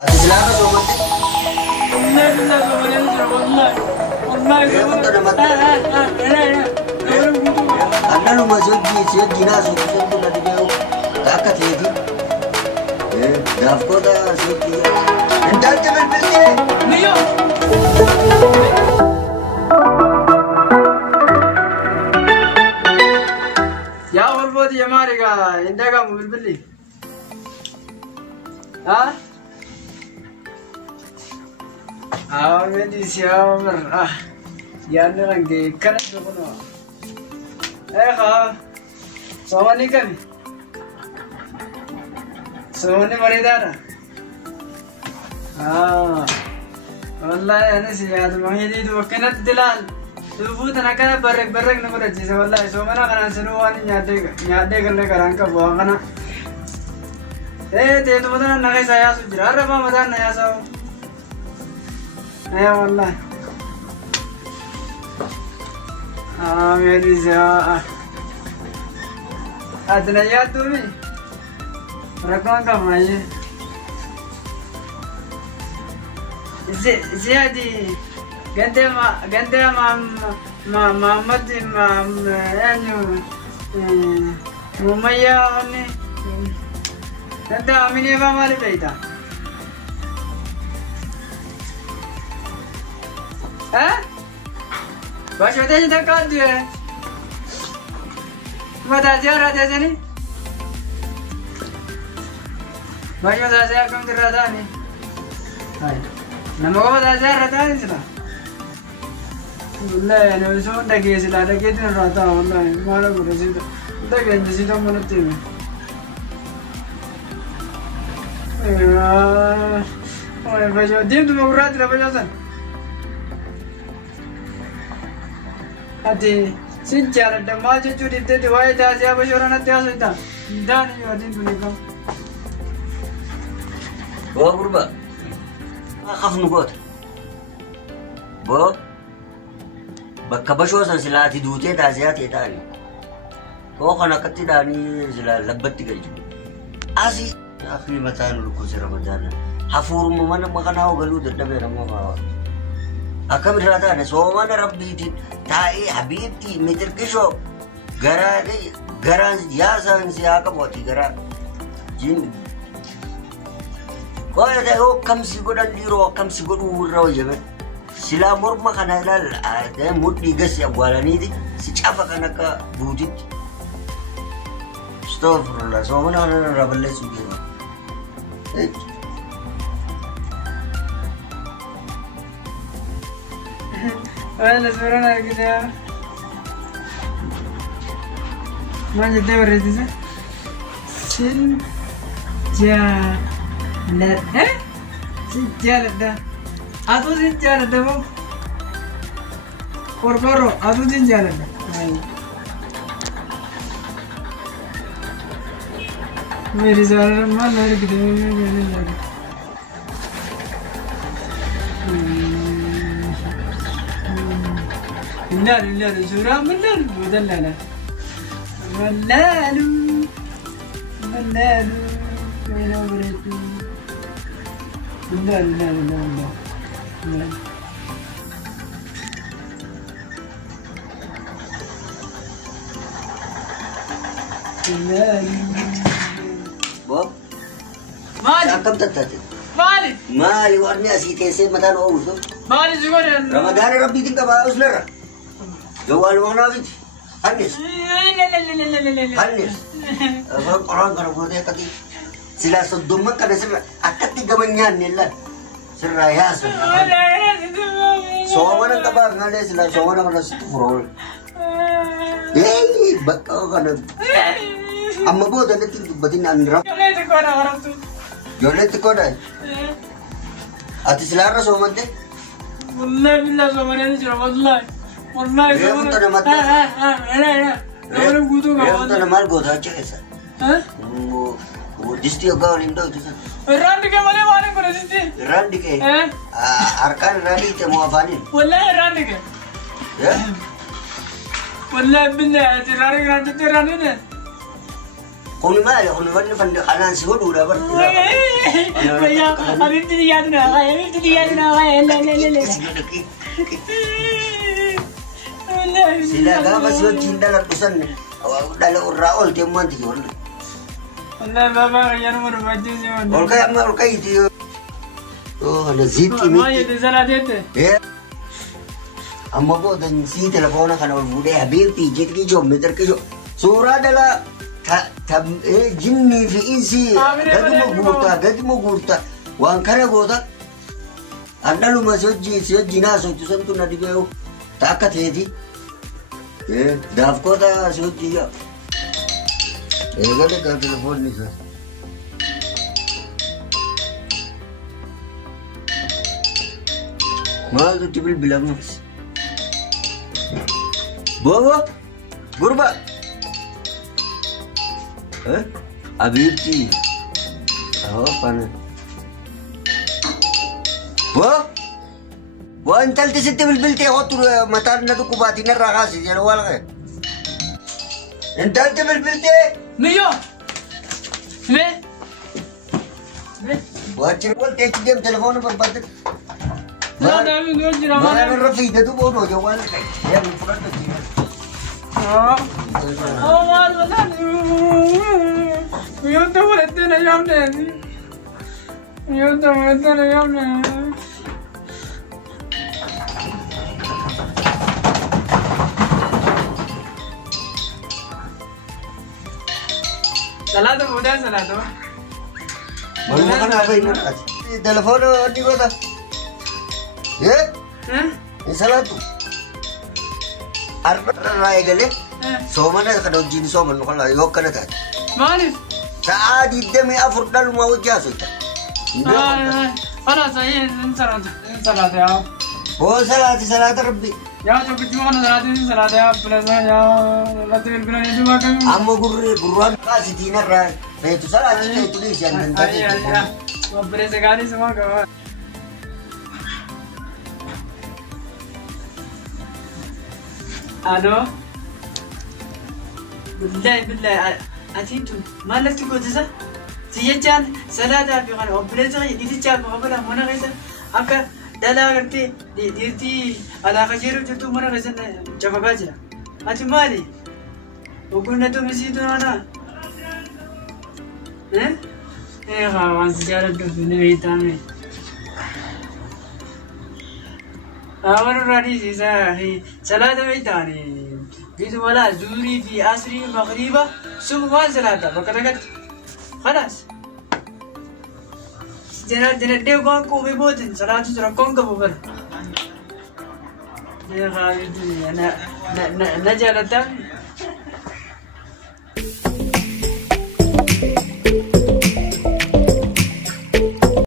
Selama sobat anda lu masuk di dinas itu nanti dia kakak lagi daftar dah suci entar jangan beli niyo ya berbodi हमारे का इंडिया का mobile beli हाँ Amin siapa ya orang di kanan dulu kah sama ni kan sama ni meridana wallahi ana sih ada mahidi itu kanat dilal tubuh tanah kana barek nomor aja wallahi so mana kana senuani nyade kerle karangka bawa kana itu mana nagai saya sudah apa madan ya sao ya wallah मेरी अदना याद तुम्हें रकम कमाइए ज़ियादी गंदे मोहम्मद यानी मुमैया ने गंदे अमीने बामाले बेटा हाँ बस होते हैं इधर काट दिया है बता दिया रहते हैं नहीं बस बता दिया कम कर रहा था नहीं नमक बता दिया रहता है इसला उल्ला है ना उसमें डगे इसला डगे तो रहता है उल्ला है मारा बुरा सी तो डगे जिसी तो मनते हैं ओए बस दिन तो बुरा तेरा बजाता Ati sincara damai cuci itu diwai dah siapa orang nanti asal dah dah ni ada tu ni kau. Bawa berubah. Akaf nukot. Bawa. Bakabasho san sila ti dute dah siapa ti tadi. Bawa kana kati dah ni sila lebat tiga ju. Asi akhir matan lu kusir Ramadan. Hafur mana makan awal galu dah Ramadan. Akam berada na so mana Rabbi ti ta'i habibti mitir kisho gara yasan siya ka boti gara jin ko ya ho kam sigodan diro kam sigodu raw yebe sila morma kana lal da muddi gasi abwalani di si chafa kana ka budit astaghfirullah so mana rabbale sugi Wala suara lagi dia. Mana dia berarti sih? Sinjalat, sinjalat dah. Atu sinjalat dah bu. Korbaro, atu sinjalat dah. Meri suara mana lagi dia? Benar, surah benar, betul lah. Benalu, mana berarti? Benar. Bob, mari. Akam tak. Mari warna si tese mata no uso. Mari juga. Ramadan Rabbi tinggal bawa usler. Jawal mana lagi? Hanis. Orang boleh tadi. Sila sodumang kada sila akat tiga manyan nila. Seraya sila. Soalan ang kabag ngale sila soalan kada situ rol. Bakal kada. Amma bo dan itu batin anrap. Jolet ko na orang tu. Jolet ko na. Ati sila ra soalan te. Wallahi billah soalan ni sila wallahi. Wallahi soalan. Orang gudo ka. Orang tu nama gudo aja kesa. वो दिस्ती होगा और इंडो जैसा रांडी के मले मारे को दिस्ती रांडी के अरकान रांडी ते मुआफानी वल्लाह रांडी के वल्लाह बिल्लाह ते रांडी ते रांडी ने Kung mali, kung naman kanan siguro na ba? भैया अभी तो याद ना आया अभी तो याद ना आया ले ले ले ले Sila ka kasi yung cinta na tusan. Dala uraol, tiyo man tiyo. अल्लाह बाबा यार मोर बच्चे से Or kaya tiyo. Oh, nazit मां imit. ये जरा देते Eh. Amma ko dan si telephone ka na bude habir ti jit ki jo meter ki jo. Sura dala jinni fi insi. Gadi mo gurta. Wan kare goda. Andalu masojji na so tu santu na dibe takat hedi. Daf ko ta sojji ya. Gade ka telephone ni sa. Mal tu tibil bilang mas. Bobo, Gurba. Abirti. Apa ni? Bo antal ti sitte bilbilte hotur matar na tu kubati na rakasi jalo wala ka. Antal ti bilbilte. नहीं हो ले Buat cerita tek dia telefon per batet. ना दामी दो जरा Mana Rafi dia tu bodoh jawab kan. Dia bukan tu. Oh मार बता यो तो बोलते नहीं हमने यो तो बोलते नहीं हमने चला तो बोला चला तो Mana kan apa ini? Telefon ni kota. Eh? Salah tu. Arba rai gale. Somana ka daw jin soman ko la yok kana ta. मारिफ Saadi demi afur dal ma wajah so. خلاص هي انسرت يا Oh salat rabbi. يا جو بتجوا انا انسرت يا بلز يا لا تقول بلا يجوا كم Ammo gurran kasi dinar rai. Itu salat itu ni sian dan tadi. वो बरेसे गाड़ी से वहां का الو بالله اتيتو ما لك تقول ذا سيجان سلادا في غن وبريزا يديتشا قبل منا غيسا اكا دلا غتي ديتي على خجيرو تتو منا غيسا جفاجا اتي مالي وكنا تو مسيتو انا ايه خلاص جارت دفني بيتامي أمر رادي سيسا هي صلاة بيتاني بيت ولا زوري في عصري مغربا ثم ما صلاة بكرة خلاص جنا ديو كون كو بيبوتين صلاة ترى كون كبر يا خالد أنا نجارة